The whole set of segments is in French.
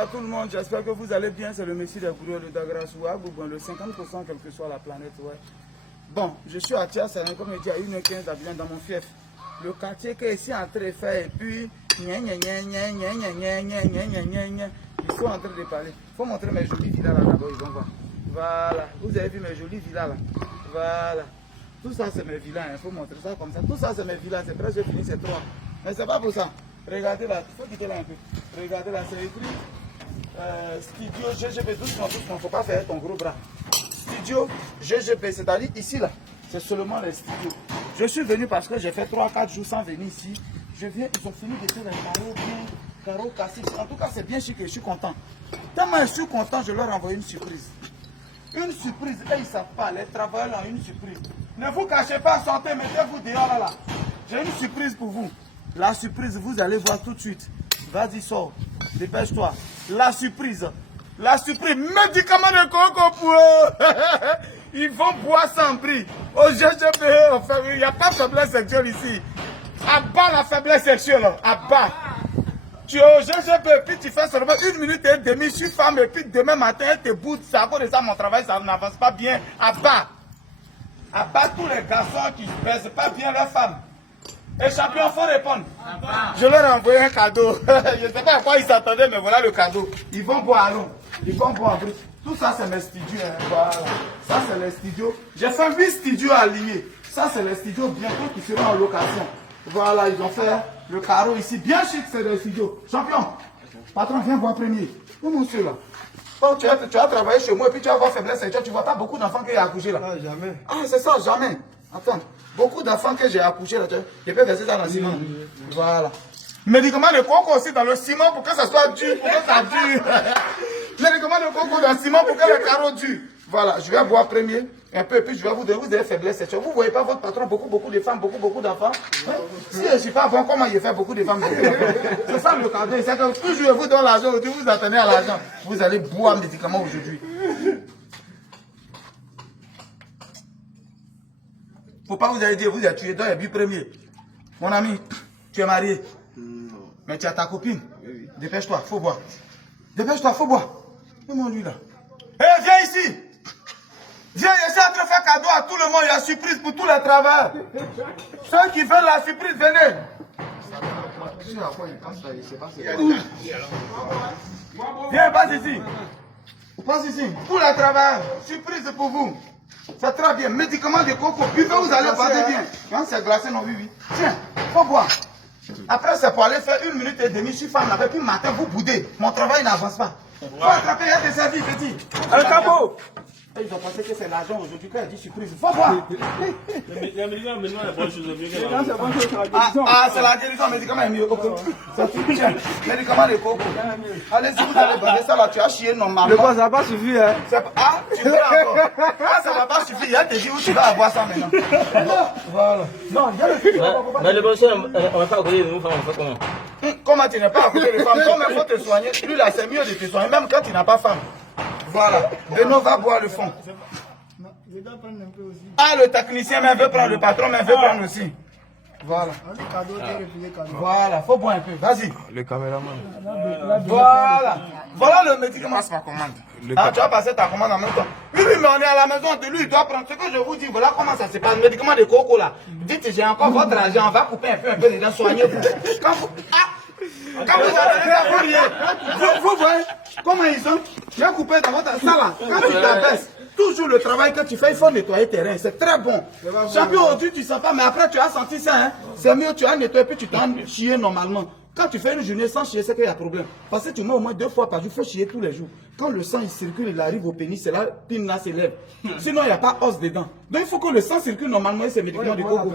À tout le monde, j'espère que vous allez bien. C'est le Messie des Gourous de Dagrassoua, le 50% quelle que soit la planète. Ouais. Bon, je suis à Tia Salin, comme je dis, à 1h15 d'Abidjan dans mon fief. Le quartier qui est ici en train de faire, et puis, ils sont en train de parler. Il faut montrer mes jolies villas là d'abord, ils vont voir. Voilà, vous avez vu mes jolies villas là. Voilà. Tout ça c'est mes villas, il faut montrer ça comme ça. Tout ça c'est mes villas, c'est presque fini, c'est 3. Mais c'est pas pour ça. Regardez là, il faut quitter là un peu. Regardez là, c'est écrit Studio GGP, doucement, doucement, faut pas faire ton gros bras. Studio GGP, c'est-à-dire ici là, c'est seulement les studios. Je suis venu parce que j'ai fait 3-4 jours sans venir ici. Je viens, ils ont fini de faire les carreaux bien, carreaux cassés. En tout cas, c'est bien chic et je suis content. Tellement je suis content, je leur ai envoyé une surprise. Une surprise, et ils ne savent pas, les travailleurs ont une surprise. Ne vous cachez pas, sortez, mettez-vous dehors là. J'ai une surprise pour vous. La surprise, vous allez voir tout de suite. Vas-y, sors, dépêche-toi. La surprise, médicaments de coco pour eux. Ils vont boire sans prix. Au GGP, il n'y a pas de faiblesse sexuelle ici. Abat la faiblesse sexuelle, abat. Tu es au GGP, puis tu fais seulement 1 minute et demie, je suis femme, et puis demain matin, elle te boude. C'est à cause de ça, mon travail, ça n'avance pas bien. Abat. Abat tous les garçons qui ne baissent pas bien leurs femmes. Et champion, il faut répondre. Je leur ai envoyé un cadeau. Je ne sais pas à quoi ils s'attendaient, mais voilà le cadeau. Ils vont boire à l'eau. Ils vont boire en brut. Tout ça, c'est mes studios. Hein. Voilà. Ça, c'est les studios. J'ai fait 8 studios alignés. Ça, c'est les studios bientôt qui seront en location. Voilà, ils ont fait le carreau ici. Bien chic, c'est les studios. Champion, patron, viens voir premier. Où monsieur là? Oh, tu as travaillé chez moi et puis tu vas voir faiblesse. Tu ne vois pas beaucoup d'enfants qui ont accouché là. Ah, jamais. Ah, c'est ça, jamais. Attends. Beaucoup d'enfants que j'ai accouché là, je peux verser ça dans le ciment. Voilà. Médicaments de coco aussi dans le ciment pour que ça soit dur, pour que ça dure. Médicaments de coco dans le ciment pour que le carreau dure. Voilà, je vais boire premier, un peu, et puis je vais vous donner, vous avez faiblesse sexuelle. Vous ne voyez pas votre patron, beaucoup de femmes, beaucoup d'enfants. Hein? Si je ne suis pas bon, comment il fait beaucoup de femmes, c'est ça le cadeau, c'est que toujours je vous donne l'argent aujourd'hui, vous attendez à l'argent. Vous allez boire médicaments aujourd'hui. Faut pas vous aller dire, vous êtes tué dans les buts premiers. Mon ami, tu es marié. Non. Mais tu as ta copine. Oui. Dépêche-toi, faut boire. Dépêche-toi, faut boire. Comment lui là? Hé, viens ici. Viens, je suis en train de faire cadeau à tout le monde. Il y a surprise pour tous les travailleurs. Ceux qui veulent la surprise, venez. Viens, passe ici. Passe ici. Tous les travailleurs, surprise pour vous. C'est très bien. Médicaments de coco. Buvez, vous allez parler bien. Quand c'est glacé, non, oui. Tiens, faut boire. Après, c'est pour aller faire 1 minute et demie. Je suis femme avec une matin, vous boudez. Mon travail n'avance pas. Faut attraper, il y a des services, petit. Un capot. Ils ont pensé que c'est l'argent aujourd'hui, quand il dit surprise. Faut boire. Les médicaments, maintenant, la bonne chose est mieux que Ah, c'est la guérison, médicament est mieux. C'est tout bien. Médicament de coco. Allez-y, vous allez bander ça là, tu as chié normalement. Le bois, ça n'a pas suffi, hein. Ah, tu veux encore. Ah, ça va pas suffire. Il y a te dit où tu vas avoir ça maintenant. Voilà. Non, il y a le fil. Mais le bon on va pas accoyer de nous, on fait comment? Comment tu n'es pas à côté de femme, toi même faut te soigner. Lui là, c'est mieux de te soigner, même quand tu n'as pas femme. Voilà. Benoît va boire le fond. Je dois prendre un peu aussi. Ah, le technicien même veut prendre, le patron même veut prendre aussi. Voilà. Voilà, faut boire un peu. Vas-y. Le caméraman. Voilà. Voilà le médicament. Passe ma commande. Ah, tu vas passer ta commande en même temps. Oui, mais on est à la maison de lui, il doit prendre ce que je vous dis. Voilà comment ça se passe. Le médicament de coco là. Dites, j'ai encore votre argent, on va couper un peu dedans, soignez-vous. Quand vous. Ah! Quand vous avez ça, vous riez. Vous voyez comment ils sont? Tu as coupé dans votre salle là. Quand tu t'abaisses, toujours le travail que tu fais, il faut nettoyer tes reins. C'est très bon. Champion, aujourd'hui, tu ne sens pas, mais après, tu as senti ça. Hein? C'est mieux, tu as nettoyé, puis tu t'en chié normalement. Quand tu fais une journée sans chier, c'est qu'il y a problème. Parce que tu mets au moins 2 fois par jour, il faut chier tous les jours. Quand le sang il circule, il arrive au pénis, c'est là, pine là s'élève. Sinon, il n'y a pas os dedans. Donc, il faut que le sang circule normalement et ces médicaments de coco.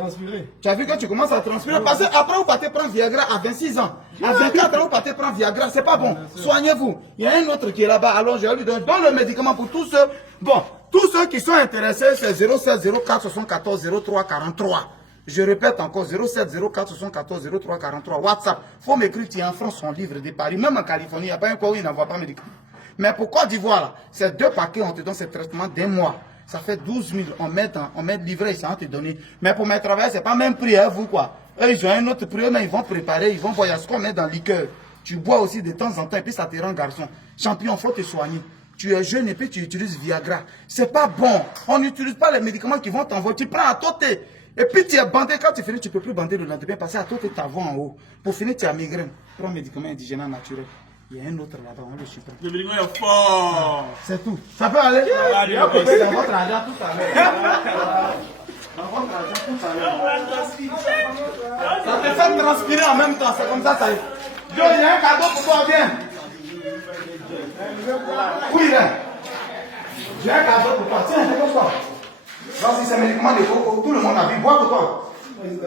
Tu as vu que tu commences à transpirer. Parce que après, vous partez prendre Viagra à 26 ans. À 24 ans, vous partez prendre Viagra. C'est pas bon. Soignez-vous. Il y a un autre qui est là-bas. Alors, je vais lui donner le médicament pour tous ceux. Bon, tous ceux qui sont intéressés, c'est 07 04 74 03 43. Je répète encore, 07 04 74 03 43. WhatsApp. Faut m'écrire, tu es en France, son livre de Paris. Même en Californie, il n'y a pas un coin où il n'envoie pas médicaments. Mais pour Côte d'Ivoire, là, c'est 2 paquets, on te donne ce traitement d'un mois. Ça fait 12 000, on met livré, ça va te donner. Mais pour mes travailleurs, c'est pas même prix, hein, vous, quoi. Eux, ils ont un autre prix, mais ils vont préparer, ils vont voyager ce qu'on met dans le liqueur. Tu bois aussi de temps en temps et puis ça te rend garçon. Champion, il faut te soigner. Tu es jeune et puis tu utilises Viagra. C'est pas bon. On n'utilise pas les médicaments qui vont t'envoyer. Tu prends à côté. Et puis tu es bandé. Quand tu finis, tu ne peux plus bander le lendemain. Passer à côté ta voix en haut. Pour finir, tu as migraine. Prends un médicament indigène naturel. Il y a un autre là-bas, on le supprime. Le médicament est fort. C'est tout. Ça peut aller? Allez, Il y a peut-être dans votre argent tout à l'heure. Dans votre argent tout à l'heure. Ça te fait transpirer en même temps. C'est comme ça, ça y est. Yo, il y a un cadeau pour toi, viens. Oui, viens. J'ai un cadeau pour toi. Tiens, c'est comme ça. Voici ces médicaments de coco. Tout le monde a vu. Bois pour toi. Oui,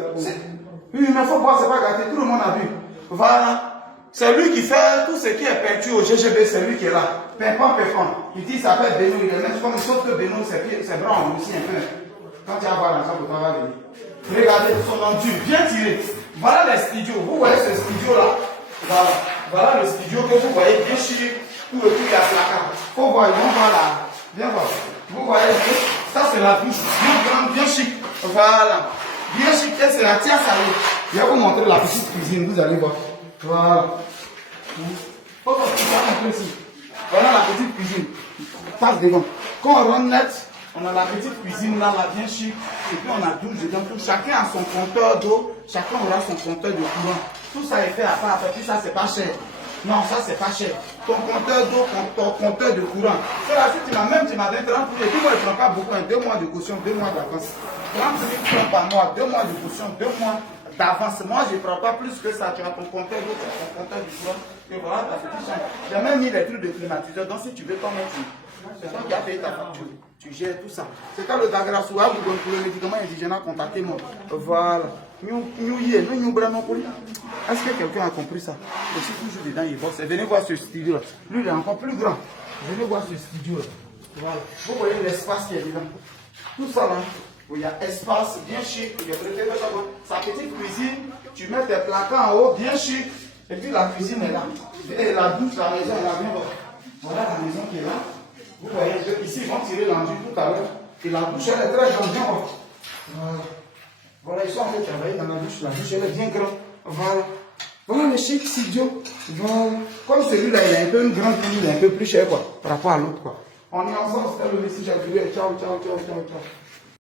mais il faut boire, c'est pas gâté. Tout le monde a vu. Voilà. C'est lui qui fait tout ce qui est peinture au GGB, c'est lui qui est là. Pimpant. Il dit, il s'appelle Beno, il est même comme sauf que Beno, c'est blanc aussi un peu. Quand tu vas voir l'ensemble, tu vas venir. Regardez son nom dur, bien tiré. Voilà les studios. Vous voyez ce studio-là? Voilà le studio que vous voyez, bien chic. Tout le truc est à placard. Faut voir, ils vont voir là. Viens voir. Vous voyez, ça c'est la douche, bien grande, bien chic. Voilà. Bien chic, et c'est la tienne salée. Je vais vous montrer la petite cuisine, vous allez voir. Voilà. Faut qu'on se voit un peu ici. Voilà la petite cuisine. Passe devant. Quand on rentre net, on a la petite cuisine là, bien chic. Et puis on a douche dedans. Chacun a son compteur d'eau. Chacun aura son compteur de courant. Tout ça est fait à part. Et puis ça, c'est pas cher. Non, ça, c'est pas cher. Ton compteur d'eau, ton compteur de courant. Cela, si tu m'avais 30 000. Et puis moi, je ne prends pas beaucoup. 2 mois de caution, 2 mois d'avance. 30 000 francs par mois, 2 mois de caution, 2 mois d'avance. Moi, je ne prends pas plus que ça. Tu as ton compteur d'eau, tu as ton compteur de courant. Et voilà ta petite chambre. J'ai même mis les trucs de climatiseur. Donc, si tu veux, quand même, c'est toi qui as payé ta facture. Tu gères tout ça. C'est quand le Dagrassoua vous donne pour le médicament indigène, contactez-moi. Voilà. Est-ce que quelqu'un a compris ça? Je suis toujours dedans, il bosse. Venez voir ce studio-là. Lui, il est encore plus grand. Venez voir ce studio-là. Voilà. Vous voyez l'espace qui est dedans. Tout ça là, où il y a espace bien chic. Il est préféré sa petite cuisine. Tu mets tes placards en haut, bien chic. Et puis la cuisine est là. Et la douche, la maison est là. Bien voir. Voilà la maison qui est là. Vous voyez, ici, ils vont tirer l'enduit tout à l'heure. Et la douche, elle est très grande. Bien voir. Voilà. Voilà, ils sont en train de travailler dans la douche. La douche, elle est bien grande. Voilà. Voilà le chic studio. Voilà. Comme celui-là, il est un peu une grande cuisine, il est un peu plus cher, quoi, par rapport à l'autre, quoi. On est ensemble, c'est le message à ciao, ciao, ciao, ciao, ciao.